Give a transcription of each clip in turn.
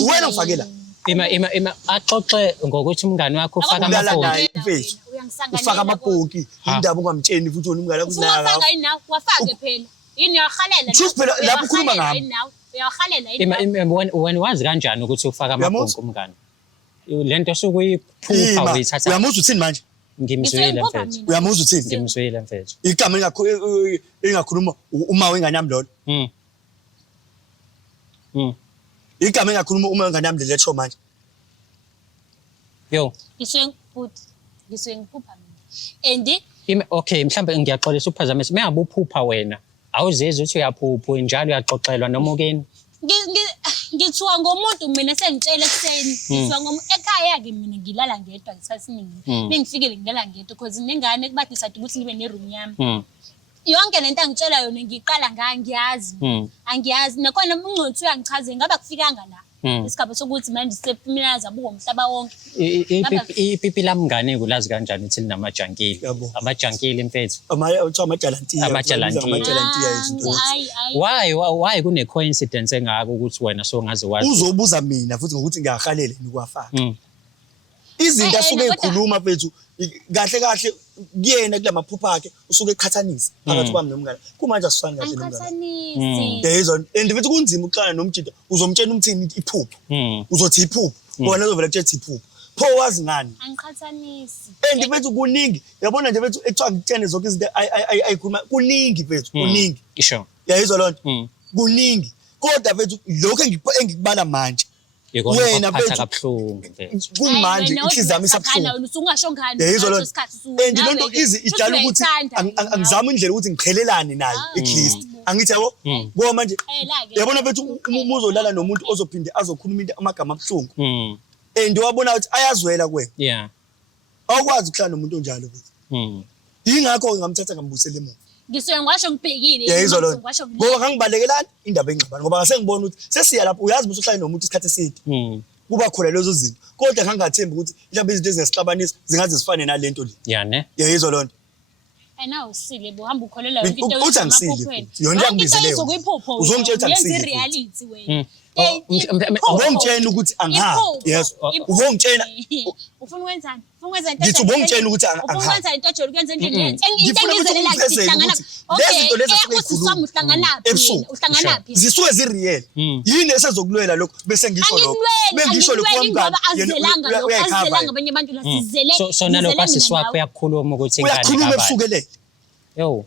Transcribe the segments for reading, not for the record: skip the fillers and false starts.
Wena ufakela. Ima axoxe ngokuthi umngane wakho ufaka amabhoki. Mfethu. Ufaka amabhoki. Indaba ungamtsheni futhi wona umngane wakho usinaka. Ufaka yini nawe? Wafake phela. Yini uyakhalela? Futhi phela lapho ukhuluma ngami. Uyakhalela yini? Wena wazi kanjani ukuthi ufaka amabhoki umngane? Lento sukuyiphupha uyithatha. Uyamuzwa uthini manje? Ngimzwile mfethu. Uyamuzwa uthini? Ngimzwile mfethu. Igama engakhuluma uma wengane yami lolo. Igama engakhuluma uma wengane yami letho manje. Yo. Ngisuke ngiphupha mina. And okay mhlambe ngiyaxolisa uphazamise. Mengabe uphupha wena awuzizwe ukuthi uyaphupha njalo uyaxoxelwa noma ukeni. Ngithiwa ngomuntu mina sengitshela ekseni. Ngithiwa ekhaya ke mina ngilala ngedwa isikhathi esiningi. Bengifikele ngilala ngedwa because nengane kuba decide ukuthi ngibe neroom yami. Yonke lento angitshela yona ngiqala ngiyazi. Angiyazi nakhona uNgcothi uyangichazela ngaba kufikanga la. Isikhathi sokuthi manje sefeminaza buko umhlaba wonke. Ipipi lamngane kulazi kanjani uthi namajankili. Amajankili mfethu. Amajalantiya. Amajalantiya izinto. Why kune coincidence engaka ukuthi wena so ngaze wazi. Uzobuza mina futhi ngokuthi ngiyahalele nikwafaka. Izinto asuke ekhuluma mfethu kahle kuyena kulamaphupha akhe usuke eqhathanisa phakathi kwami nomngane. Kumanje asifani kahle nomngane. Yezona and kunzima uqala nomjida uzomtshela umthini iphupho. Uzothi iphupho. Bona uzovela kuthi iphupho. Pho wazi ngani? Angiqhathanisi. And mfethu kuningi. Yabona nje mfethu ekuthiwa ngitshene zonke izinto ayikhuluma kuningi mfethu kuningi. Isho. Yayizwa lonto. Kuningi. Kodwa mfethu lokho engikubala manje. Wena mfethu kabuhlungu mfethu. Kumanje inhliziyo yami isabuhlungu. Usungasho ngani leso sikhathi usuku. And lento idala ukuthi angizama indlela ukuthi ngiqhelelane nayo at least. Angithi yabo ngoba manje yabona mfethu umuzolala nomuntu ozophinde azokhuluma into amagama abuhlungu. And wabona ukuthi ayazwela kuwena. Yeah. Awukwazi ukuhlala nomuntu onjalo mfethu. Yingakho ngamthatha ngambusela emuva. Ngisuke ngisho ngibhekile ngisho ngoba ngangibalekelani indaba engxabano ngoba ngasengibona ukuthi sesiya lapho uyazi ukuthi uhlale nomuntu isikhathi eside kuba khona lezo zinto kodwa ngangathembi ukuthi mhlawumbe izinto ezingesixabanisa zingaze zifane nalento le yani yayizwa lonto ayina usile bo hamba ukholela yonke into uthi angisile yonke angibizeleyo uzongitshela yenza reality wena ubongitshela ukuthi angaha yes ubongitshela ufuna wenzani ngithi ubongitshela ukuthi ufuna wenza into ejolo kuyenza endlini yenza into engizelela sihlangana lezi zinto lezi esikhuluma uhlanganaphi zisuke zireal yini esezokulwela lokho bese ngisho lokho bengisho lokho kwamngane azelanga abanye abantu lasizele so nalokho siswapho uyakhuluma ukuthi ingane uyakhuluma ebusukelele yo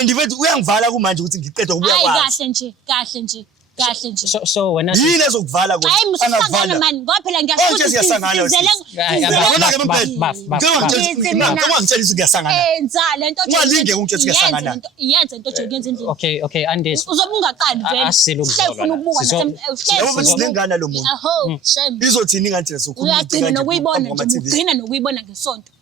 and mfethu uyangivala kumanje ukuthi ngiqede ukubuya kwazi kahle nje so wena yini ezokuvala kodwa angavala mani ngoba phela ngiyashuthi sizele ngiyabona ke mfethu ngiyangitshela ukuthi ngiyasangana enza lento ungalinge ungitshela ngiyasangana yenza into ojoke yenza endlini okay Andis uzobe ungaqali vele ufuna ukubuka yabo sinengana lo muntu aho shame izothini nganje sokhuluma uyagcina nokuyibona nje ugcina nokuyibona ngesonto